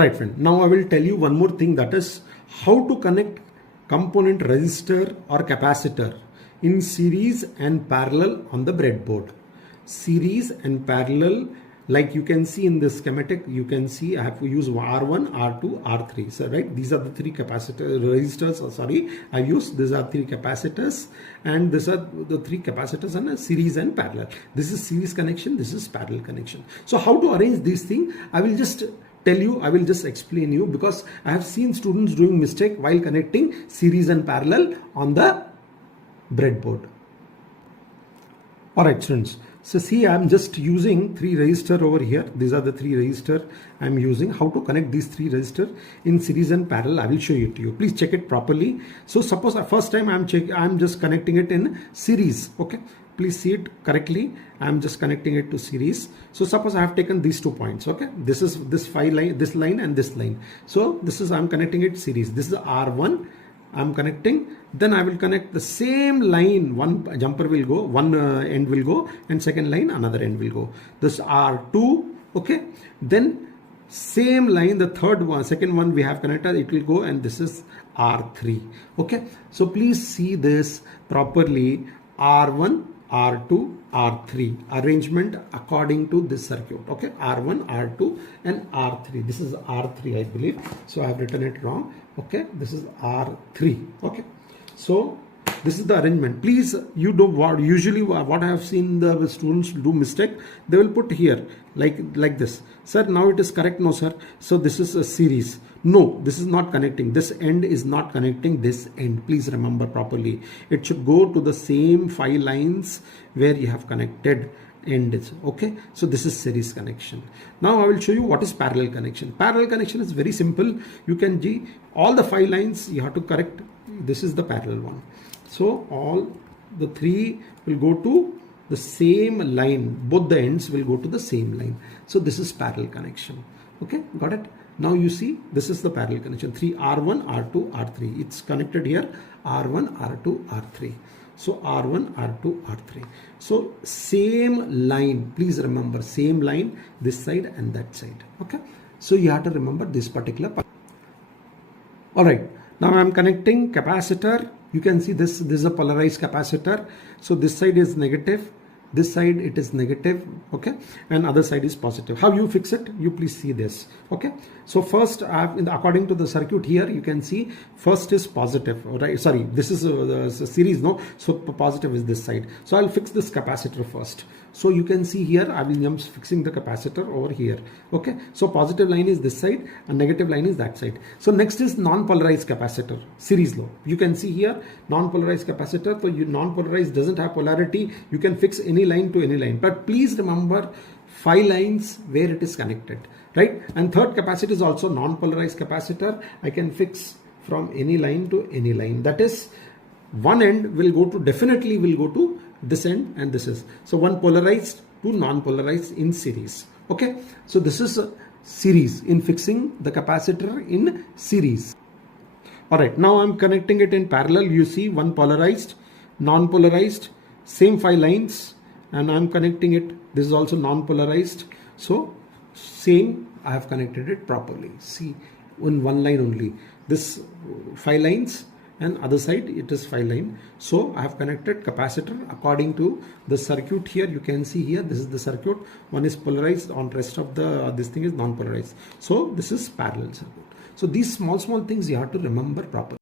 Alright friend, now I will tell you one more thing, that is how to connect component resistor or capacitor in series and parallel on the breadboard. Series and parallel, like you can see in this schematic, you can see I have to use R1, R2, R3. So right, these are the three resistors. I've used these are three capacitors, and these are the three capacitors in a series and parallel. This is series connection, this is parallel connection. So how to arrange these things, I will just tell you, I will just explain you, because I have seen students doing mistake while connecting series and parallel on the breadboard. Alright students, so see, I am just using three resistor over here. These are the three resistor I am using. How to connect these three resistor in series and parallel, I will show it to you. Please check it properly. So suppose the first time I am just connecting it in series. Okay, please see it correctly. I am just connecting it to series. So suppose I have taken these 2 points. Okay, this is this line and this line. So this is I am connecting it series. This is R1. I'm connecting, then I will connect the same line. One jumper will go, one end will go, and second line another end will go. This R2, okay, then same line, the second one we have connected, it will go, and this is R3. Okay, so please see this properly. R1, R2, R3 arrangement according to this circuit. Okay, R1, R2 and R3. This is R3, I believe, so I have written it wrong. Okay, this is R3. Okay, so this is the arrangement. Please, you do usually what I have seen the students do mistake, they will put here like this. Sir, now it is correct. No sir, so this is a series. No, this is not connecting. This end is not connecting this end. Please remember properly. It should go to the same 5 lines where you have connected ends. Okay, so this is series connection. Now I will show you what is parallel connection. Parallel connection is very simple. You can all the 5 lines you have to correct. This is the parallel one. So all the 3 will go to the same line. Both the ends will go to the same line. So this is parallel connection. Okay, got it? Now you see, this is the parallel connection. 3 R1, R2, R3. It's connected here. R1, R2, R3. So R1, R2, R3. So same line. Please remember, same line, this side and that side. Okay. So you have to remember this particular part. All right. Now I am connecting capacitor. You can see this is a polarized capacitor. So this side is negative. This side it is negative, okay, and other side is positive. How you fix it? You please see this. Okay, so first according to the circuit here, you can see first is positive, right? Sorry, this is the series, no? So positive is this side. So I'll fix this capacitor first. So you can see here I am fixing the capacitor over here. Okay, so positive line is this side and negative line is that side. So next is non-polarized capacitor, series low. You can see here non-polarized capacitor. So non-polarized doesn't have polarity. You can fix any line to any line, but please remember 5 lines where it is connected, right? And third capacitor is also non-polarized capacitor. I can fix from any line to any line. That is, one end will go to, definitely will go to this end, and this is, so one polarized to non-polarized in series. Okay, so this is a series in fixing the capacitor in series. All right, now I'm connecting it in parallel. You see one polarized, non-polarized, same 5 lines, and I'm connecting it. This is also non-polarized, so same, I have connected it properly. See, in one line only, this 5 lines, and other side it is 5 line. So I have connected capacitor according to the circuit here. You can see here, this is the circuit. One is polarized, on rest of the this thing is non-polarized. So this is parallel circuit. So these small things you have to remember properly.